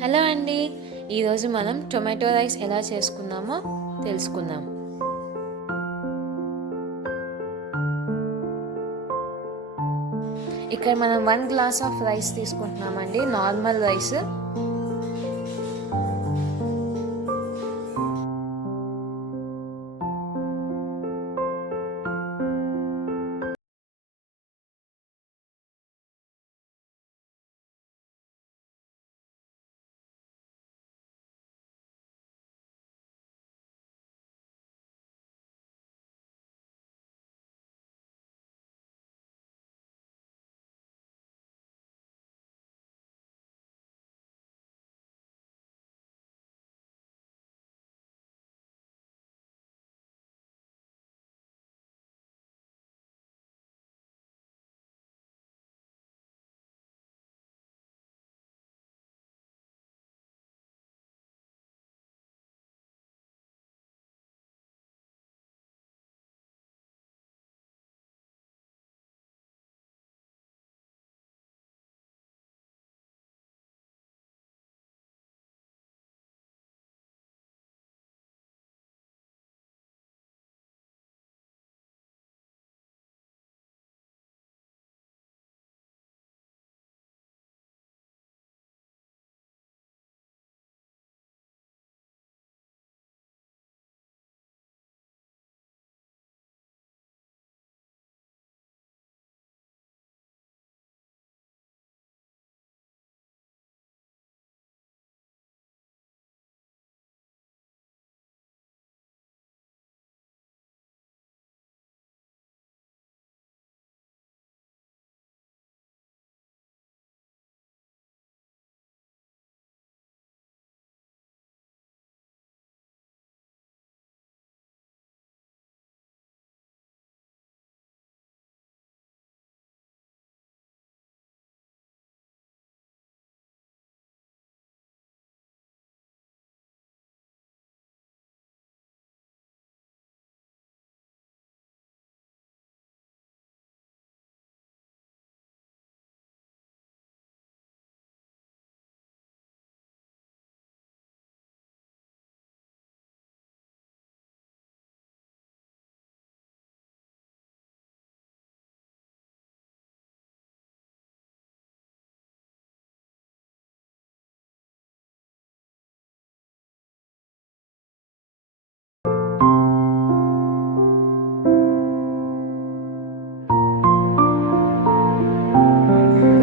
హలో అండి. ఈరోజు మనం టొమాటో రైస్ ఎలా చేసుకుందామో తెలుసుకుందాం. ఇక్కడ మనం 1 గ్లాస్ ఆఫ్ రైస్ తీసుకుంటున్నామండి, నార్మల్ రైస్.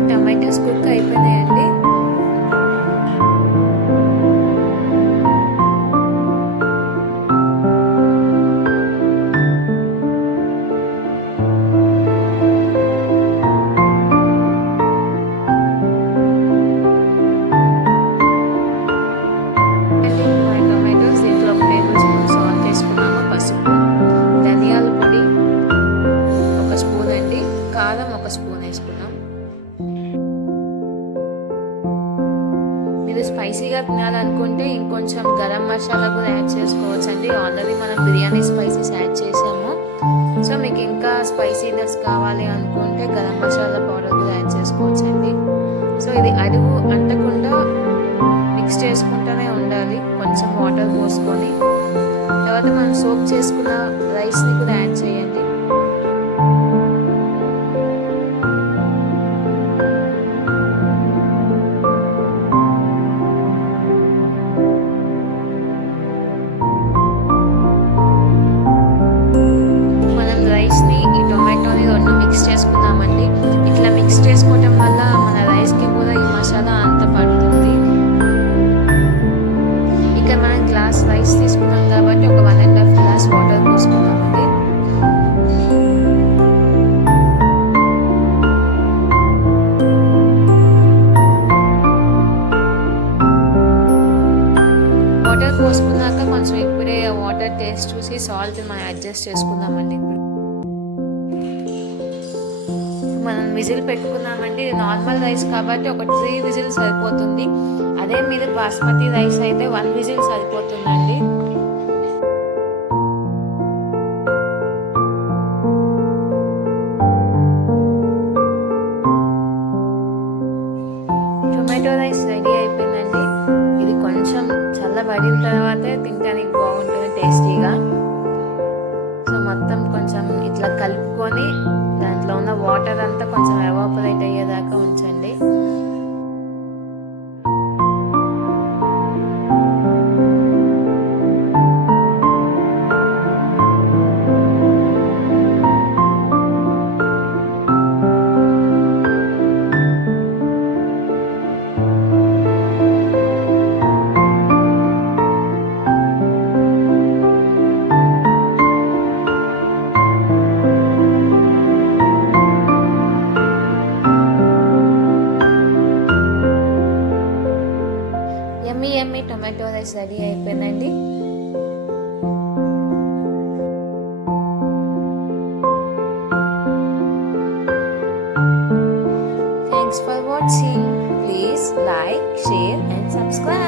టమాటోస్ కుక్ అయిపోయినాయండి. టొమాటోస్ దీంట్లో 1 టేబుల్ స్పూన్ సాల్ట్ వేసుకున్నాము, పసుపు, ధనియాల పొడి 1 స్పూన్ అండి, కారం 1 స్పూన్ వేసుకున్నాం. మీరు స్పైసీగా తినాలనుకుంటే ఇంకొంచెం గరం మసాలా కూడా యాడ్ చేసుకోవచ్చు అండి. ఆల్రెడీ మనం బిర్యానీ స్పైసెస్ యాడ్ చేసాము. సో మీకు ఇంకా స్పైసీనెస్ కావాలి అనుకుంటే గరం మసాలా పౌడర్ కూడా యాడ్ చేసుకోవచ్చు అండి. సో ఇది అడుగు అంటకుండా మిక్స్ చేసుకుంటూనే ఉండాలి, కొంచెం వాటర్ పోసుకొని. తర్వాత మనం సోక్ చేసుకున్న రైస్ని కూడా యాడ్ చేయండి. మిక్స్ చేసుకుందామండి. ఇట్లా మిక్స్ చేసుకోవటం వల్ల మన రైస్కి కూడా ఈ మసాలా అంతా పడుతుంది. ఇక్కడ మనం గ్లాస్ రైస్ తీసుకున్నాం కాబట్టి ఒక 1.5 గ్లాస్ వాటర్ పోసుకుందామండి. వాటర్ పోసుకున్నాక కొంచెం ఇప్పుడే వాటర్ టేస్ట్ చూసి సాల్ట్ మనం అడ్జస్ట్ చేసుకుందామండి. ఇప్పుడు మనం విజిల్ పెట్టుకున్నామండి. ఇది నార్మల్ రైస్ కాబట్టి ఒక 3 విజిల్ సరిపోతుంది. అదే మీరు బాస్మతి రైస్ అయితే 1 విజిల్ సరిపోతుందండి. టొమాటో రైస్ రెడీ అయిపోయిందండి. యమ్మీ యమ్మీ టొమాటో రైస్ రెడీ అయిపోయిందండి. Thanks for watching. Please like, share and subscribe.